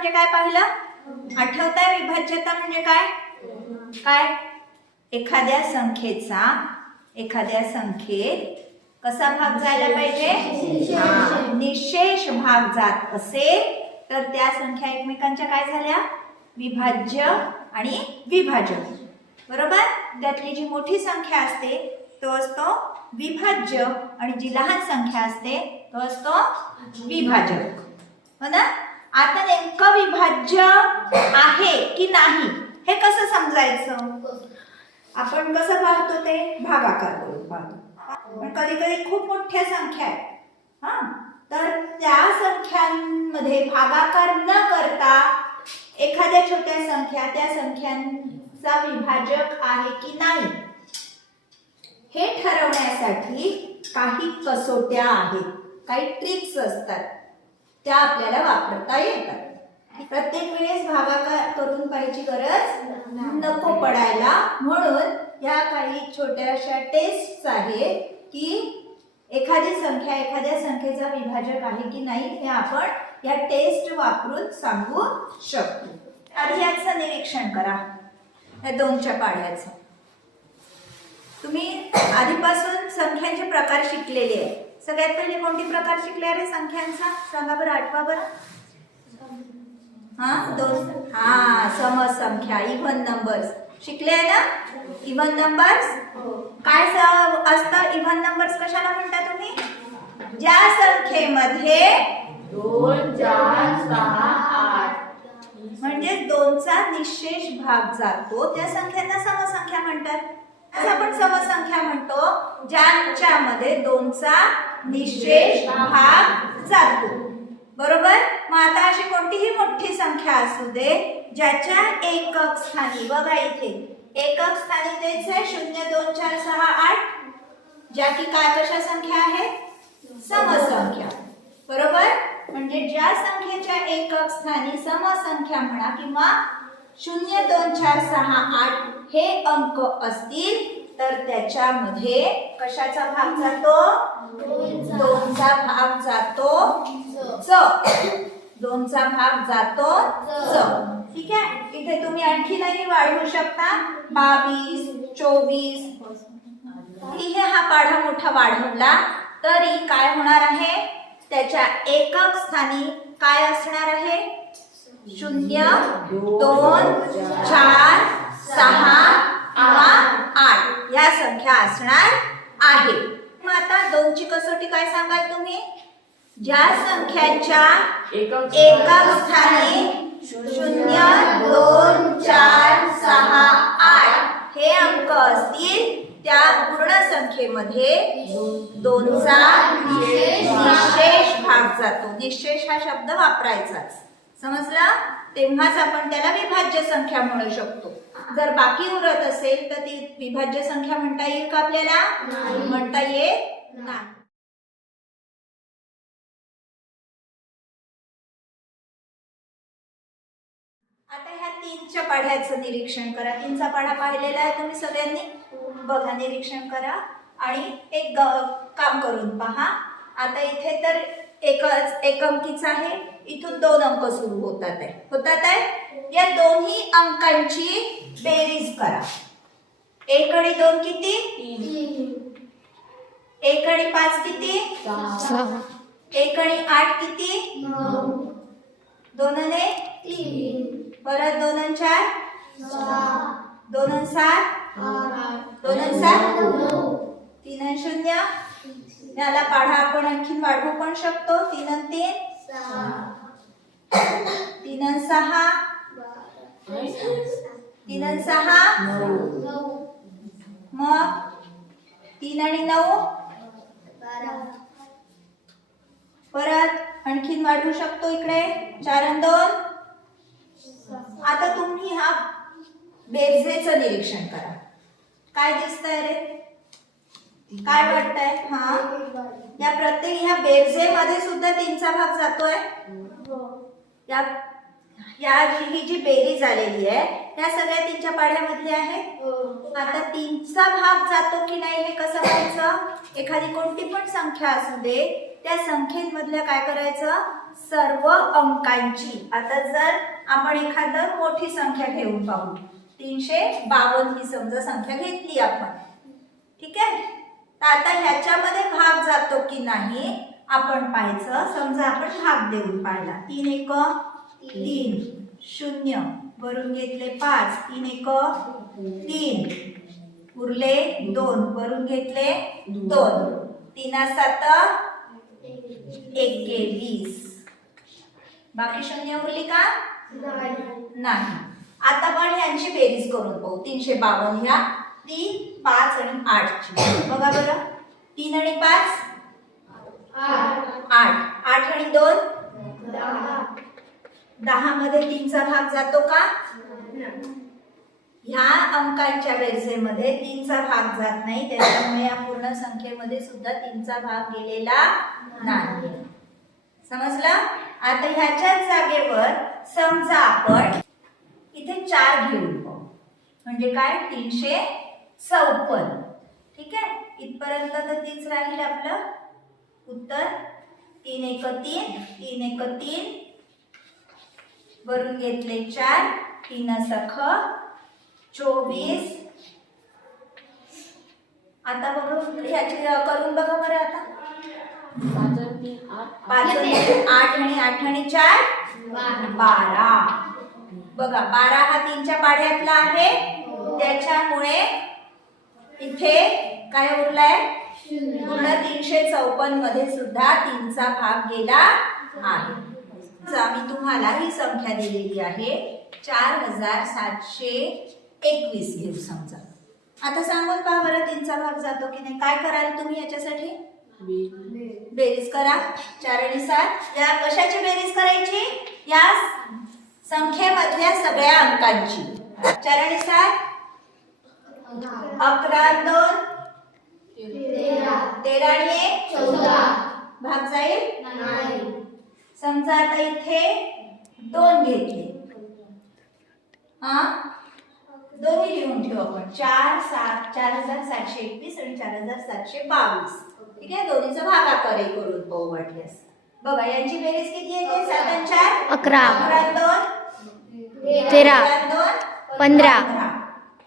म्हणजे काय पाहिलं? आठवतंय विभाज्यता म्हणजे काय? काय? एखाद्या संख्येत कसा भाग जायला पाहिजे? निशेष भाग जात असेल तर त्या संख्या एकमेकांच्या काय झाल्या? विभाज्य आणि विभाजक. बरोबर? त्यातली जी मोठी संख्या असते तो असतो विभाज्य आणि जी लहान संख्या असते तो असतो विभाजक. हो ना? आता नेमकं विभाज्य आहे की नाही हे कसं समजायचं? आपण कसं पाहतो? ते भागाकार करून पाहतो. पण कधी कधी खूप मोठ्या संख्या आहेत तर त्या संख्यांमध्ये भागाकार न करता एखाद्या छोट्या संख्या त्या संख्यांचा विभाजक आहे की नाही हे ठरवण्यासाठी काही कसोट्या आहेत, काही ट्रिक्स असतात, त्या आपल्याला वापरता येतात. प्रत्येक वेळेस भागाकार करून पाहायची गरज नको पडायला म्हणून या काही छोट्याशा टेस्ट्स आहेत की एखादी संख्या एखाद्या संख्येचा विभाजक आहे की नाही हे आपण या टेस्ट वापरून सांगू शकतो. आधी याचं निरीक्षण करा, या दोनच्या पाढ्याचं. तुम्ही आधीपासून संख्यांचे प्रकार शिकलेले आहे. सगळ्यात पहिले कोणते प्रकार शिकले रे संख्यांचा? सांगा बरं, आठवा बरं. समसंख्या, इव्हन नंबर्स शिकले आहे ना? इव्हन नंबर्स काय असतं? इव्हन नंबर्स कशाला म्हणता तुम्ही? ज्या संख्येमध्ये 2, 4, 6, 8 म्हणजे 2चा निशेष भाग जातो त्या संख्यांना समसंख्या म्हणतात. आज आपण समसंख्या म्हणतो ज्यांच्यामध्ये 2चा निशेष भाग जातो. बरोबर? मग आता अशी कोणतीही मोठी संख्या असू दे ज्याच्या एकक स्थानी, बघा इथे एकक स्थानी तेच आहे 0, 2, 4, 6, 8, ज्या की काय कशा संख्या आहेत? समसंख्या. बरोबर? म्हणजे ज्या संख्येच्या एकक स्थानी समसंख्या म्हणा किंवा 0, 2, 4, 6, 8 हे अंक असतील तर त्याच्यामध्ये कशाचा भाग जातो? 2चा भाग जातो च. 2चा भाग जातो च. ठीक आहे? इथे तुम्ही आणखीनही वाढवू शकता. 22, 24 इथे हा पाढा मोठा वाढवला तरी काय होणार आहे? त्याच्या एकक स्थानी काय असणार आहे? 0, 2, 4, 6 किंवा 8 या संख्या असणार आहे. मग आता 2ची कसोटी काय सांगाल तुम्ही? ज्या संख्याच्या एकक स्थानी 0, 2, 4, 6, 8 हे अंक असतील त्या पूर्ण संख्येमध्ये 2चा निशेष भाग जातो. निशेष हा शब्द वापरायचाच, समजला? तेव्हाच आपण त्याला विभाज्य संख्या म्हणू शकतो. जर बाकी उरत असेल तर ती विभाज्य संख्या म्हणता येईल का आपल्याला? म्हणता येत नाही. आता ह्या 3च्या पाढ्याचं निरीक्षण करा. 3चा पाढा पाहिलेला आहे तुम्ही सगळ्यांनी. बघा, निरीक्षण करा आणि एक काम करून पहा. आता इथे तर एकच एक अंकीच आहे, इथून 2 अंक सुरू होतात आहे. या दोन्ही अंकांची बेरीज करा. 1 आणि 2 किती? 1 आणि 5 किती? 1 आणि 8 किती? 2 आणि 3 परत 2 आणि 4 2 आणि 7 2 आणि 7 3 आणि 0. याला पाढा आपण आणखीन वाढवू पण शकतो. 3 आणि 3 3 आणि 6 3 आणि 6 मग 3 आणि 9 परत आणखीन वाढवू शकतो इकडे 4 आणि 2. आता तुम्ही हा बेरजेचं निरीक्षण करा. काय दिसतंय रे? काय वाटतंय? या प्रत्येक ह्या बेरजेमध्ये सुद्धा 3चा भाग जातोय. या ही जी बेरीज आलेली आहे त्या सगळ्या 3च्या पाढ्यामधल्या आहेत. आता 3चा भाग जातो की नाही हे कसं करायचं? एखादी कोणती पण संख्या असू दे त्या संख्येमधल्या काय करायचं? सर्व अंकांची. आता जर आपण एखादं मोठी संख्या घेऊन पाहू, 352 ही समजा संख्या घेतली आपण, ठीक आहे. तर आता ह्याच्यामध्ये भाग जातो की नाही आपण पाहायचं. समजा आपण भाग देऊन पाहिला, 3 एक 3, 0 वरून घेतले 5, 3 एक 3, उरले 2 वरून घेतले 2, 3 7 21. बाकी शून्य उरली का? नाही. आता पण यांची बेरीज करून पाहू. 352 ह्या 3, 5 आणि 8 ची. बघा बरं, 3 आणि 5 8, 8 आणि 2 10 मध्ये 3 चा भाग जातो का? ह्या अंकांच्या बेरजेमध्ये 3 चा भाग जात नाही, त्याच्यामुळे या पूर्ण संख्येमध्ये सुद्धा 3 चा भाग गेलेला नाही. समजलं? आता ह्याच्याच जागेवर समजा आपण इथे 4 घेऊन पाहू, म्हणजे काय? 354. ठीक आहे. इथपर्यंत तर तीच राहील आपलं उत्तर. 3 एक 3, 3 एक 3 वरून घेतले 4, 3 सख 24. आता बघू ह्याची करून बघा बरं. आता 5 8 आणि 8 आणि 4 12. बघा 12 हा 3च्या पाढ्यातला आहे, त्याच्यामुळे इथे काय उरलाय? पूर्ण 354 मध्ये सुद्धा 3 चा भाग गेला आहे. मी तुम्हाला ही संख्या दिलेली आहे 4721 घेऊ समजा. आता सांगून पहा बरं 3 चा भाग जातो की नाही. काय कराल तुम्ही याच्यासाठी? बेरीज करा. 4 आणि 7 या कशाची बेरीज करायची? या संख्येमधल्या सगळ्या अंकांची. 4 आणि 7 11 आणि 2 13 आणि 1 14. भाग जाईल? समजा आता इथे 2 घेतले, हा दोन्ही लिहून ठेवू आपण. 4721 आणि 4722. ठीक आहे. दोन्हीचा भागाकार करून पाहू वाटल्यास. बघा यांची बेरीज किती येते? 7 आणि 4 11, 11 आणि 2 13, 15.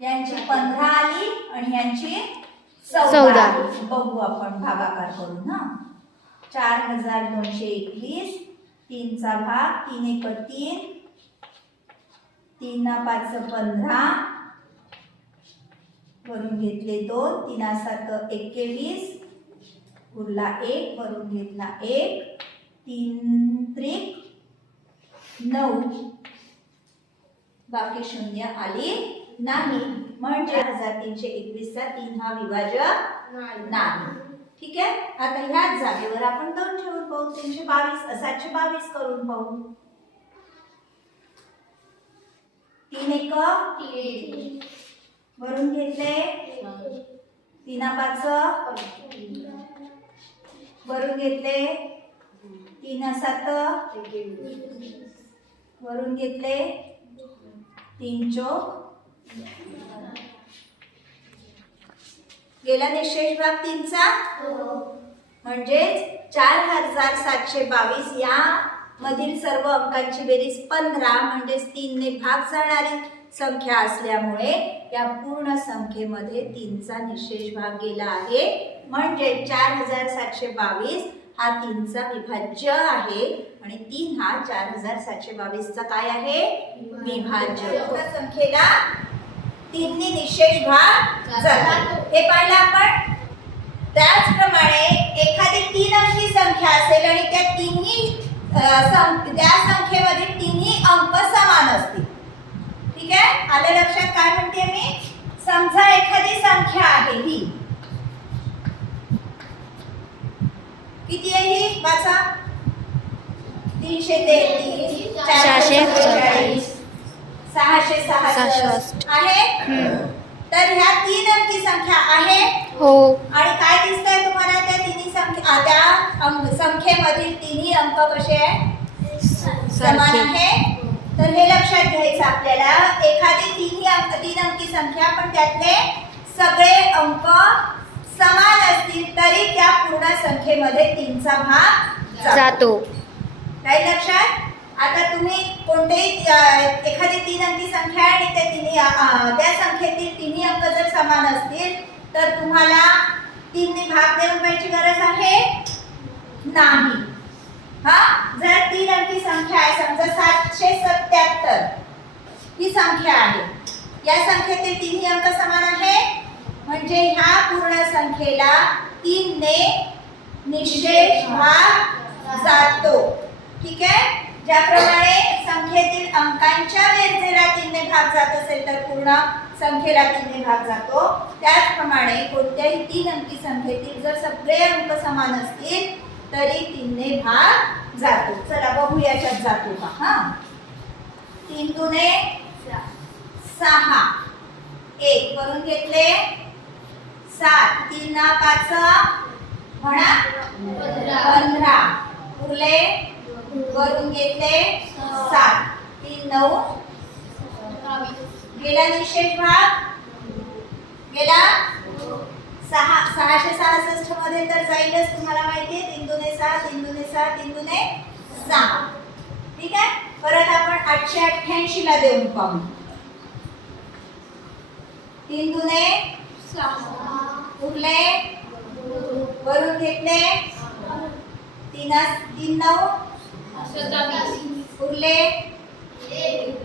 यांची 15 आली आणि यांची 14. बघू आपण भागाकार करून. हा 4221. 3 चा भाग 3 एक 3, 3 5 15 वरून घेतले 2, 3 7 21 उरला 1 वरून घेतला 1, 3 त्रिक 9. बाकी शून्य आली नाही, म्हणजे 4321 चा 3 हा विभाजक नाही. ठीक आहे. आता ह्याच जागेवर आपण 2 ठेवून पाहू. 322 722 करून पाहू. 3 एक 3 वरून घेतले 3 5 वरून घेतले 3 7 वरून घेतले 3 चौक. गेला निशेष भाग 3 चा. म्हणजे 4722 या मधील सर्व अंकांची बेरीज 15, म्हणजे 3 ने भाग जाणारी संख्या असल्यामुळे या पूर्ण संख्येमध्ये 3 चा निशेष भाग गेला आहे. म्हणजे 4722 हा 3 चा विभाज्य आहे आणि 3 हा 4722 चा काय आहे? विभाज्य. संख्येला 3 ने निशेष भाग जातो हे पाहिलं आपण. त्याचप्रमाणे एखादी 3 अंकी संख्या असेल आणि त्या त्या संख्येमध्ये तिन्ही अंक समान असतील. ठीक आहे. आलं लक्षात? काय म्हणते मी? समजा एखादी संख्या आहे ही, किती आहे ही? वाचा. 333 446 666 आहे. तर ह्या 3 अंकी संख्या आहे. हो. आणि काय दिसतंय तुम्हाला? त्या तिन्ही संख्या, त्या संख्येमधील तिन्ही अंक कसे आहे? समान आहे. तर हे लक्षात घ्यायचं आपल्याला. एखादी 3 अंकी संख्या पण त्यातले सगळे अंक समान असतील तरी त्या पूर्ण संख्येमध्ये 3 चा भाग जातो. काही लक्षात? आता तुम्ही कोणतेही एखादी 3 अंकी संख्या आणि त्या संख्येतील तिन्ही अंक जर समान असतील तर तुम्हाला 3 ने भाग देऊन पाहिजे गरज आहे नाही. हा, जर 3 अंकी संख्या आहे, समजा 777 ही संख्या आहे, या संख्येतील तिन्ही अंक समान आहे म्हणजे ह्या पूर्ण संख्येला 3 ने निशेष भाग जातो. ठीक आहे? ज्याप्रमाणे संख्येतील अंकांच्या बेरजेला 3 ने भाग जात असेल तर पूर्ण संख्येला 3 ने भाग जातो, त्याचप्रमाणे कोणत्याही 3 अंकी संख्येतील जर सगळे अंक समान असतील तरी 3 ने भाग जातो. चला बघू याच्यात जातो का. हा, 3 दुने 6, 1 वरून घेतले 7, 3 ना 5 म्हणा 15, उरले वरून घेतले 7, 3 9, गेला निशेष भाग गेला 666 मध्ये तर जाईलच, तुम्हाला माहिती आहे. 3 दुने 6, 3 दुने 6, 3 दुने 6. ठीक आहे. परत आपण 888 ला देऊन पाहू. 3 दुने 6, उरले वरून घेतले 3 9, उरले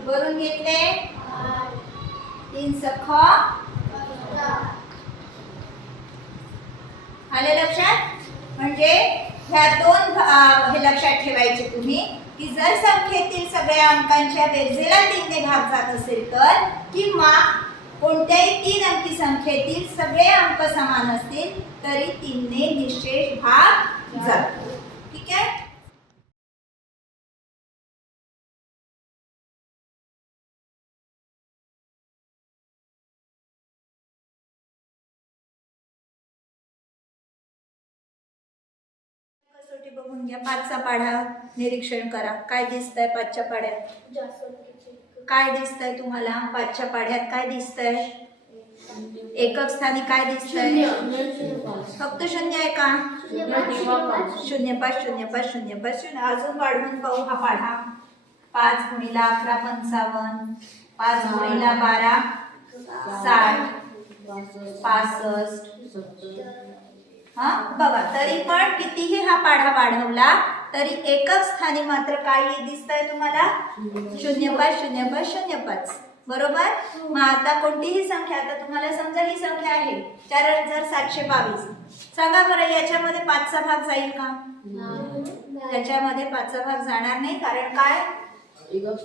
वरून घेतले 3 सख. आले लक्षात? म्हणजे ह्या दोन हे लक्षात ठेवायचे तुम्ही की जर संख्येतील सगळ्या अंकांच्या बेरजेला 3 ने भाग जात असेल तर, किंवा कोणत्याही 3 अंकी संख्येतील सगळे अंक समान असतील तरी 3 ने निशेष भाग जातो. ठीक आहे? कसोटी बघून घ्या. 5चा पाढा निरीक्षण करा. काय दिसतंय 5च्या पाढ्यात? काय दिसतंय तुम्हाला 5च्या पाढ्यात? काय दिसतंय? एकक स्थानी काय दिसतंय? फक्त 0 आहे का? 0 5 0 5 0 5 0. अजून वाढवून पाहू हा पाढा. 5 गुणिला 11 55, 5 गुणिला 12 60, 65. हा बघा, तरी पण कितीही हा पाढा वाढवला तरी एकच स्थानी मात्र काय दिसतंय तुम्हाला? 0 5 0 5 0 5. बरोबर. मग आता कोणतीही संख्या, आता तुम्हाला समजा ही संख्या आहे 4722. सांगा बरं याच्यामध्ये 5चा भाग जाईल का? याच्यामध्ये 5चा भाग जाणार नाही. कारण काय? एकक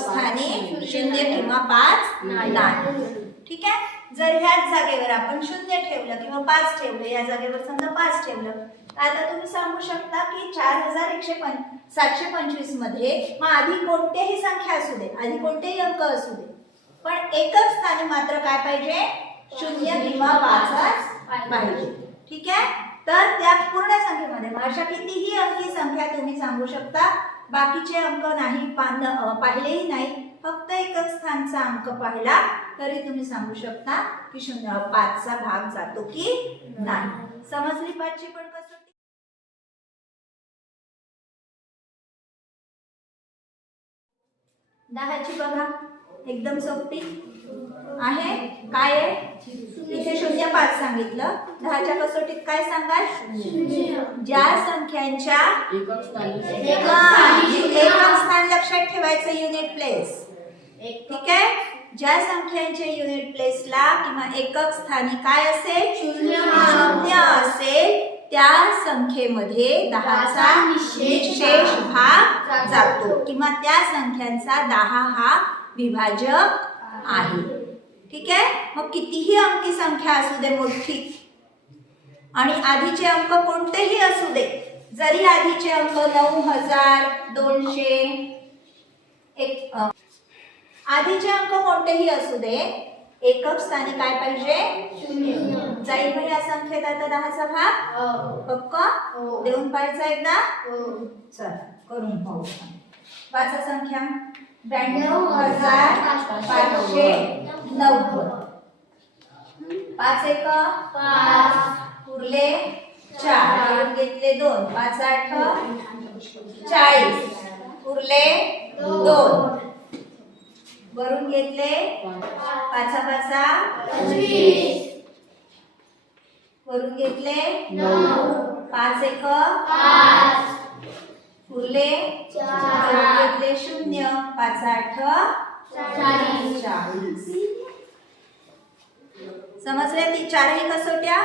स्थानी 0 किंवा 5 नाही. ठीक आहे. जर ह्याच जागेवर आपण 0 ठेवलं किंवा 5 ठेवलं, या जागेवर समजा 5 ठेवलं, तर आता तुम्ही सांगू शकता की 4725 मध्ये मग आधी कोणत्याही संख्या असू दे, आधी कोणतेही अंक असू दे, पण एकच स्थानी मात्र काय पाहिजे? 0 किंवा 5 पाहिजे. ठीक आहे. तर त्या पूर्ण संख्येमध्ये मग अशा कितीही अंकी संख्या तुम्ही सांगू शकता. बाकीचे अंक नाही पाहिलेही नाही, फक्त एकच स्थानचा अंक पाहिला तरी तुम्ही सांगू शकता की 5चा भाग जातो की नाही. समजली 5ची पण कसोटी? दहाची बघा, एकदम सोपी आहे. काय आहे? इथे 0 5 सांगितलं. 10च्या कसोटीत काय सांगाल? ज्या संख्यांच्या एकक स्थान लक्षात ठेवायचं, युनिट प्लेस. ठीक आहे. ज्या संख्यांचे युनिट प्लेसला किंवा एकक स्थानी काय असेल? 0 असेल त्या संख्येमध्ये 10चा निशेष भाग जातो किंवा त्या संख्यांचा 10 हा विभाजक आहे. ठीक आहे. मग कितीही अंकी संख्या असू दे मोठी, आणि आधीचे अंक कोणतेही असू दे, जरी आधीचे अंक 9200 आधीचे अंक कोणतेही असू दे, एकक स्थानी काय पाहिजे? 0 जाईल. या संख्येत आता 10चा भाग पक्का देऊन पाहायचा एकदा. चला करून पाहू. 5 संख्या 92590. 5 1 5, उरले 4, घेतले 2, 5 8 40 उरले 2 वरून घेतले 5 पाचा 25 वरून घेतले 9 5 एक 5 उरले 4 वरून घेतले 0 5 8 40 40 समजले ती चारही कसोट्या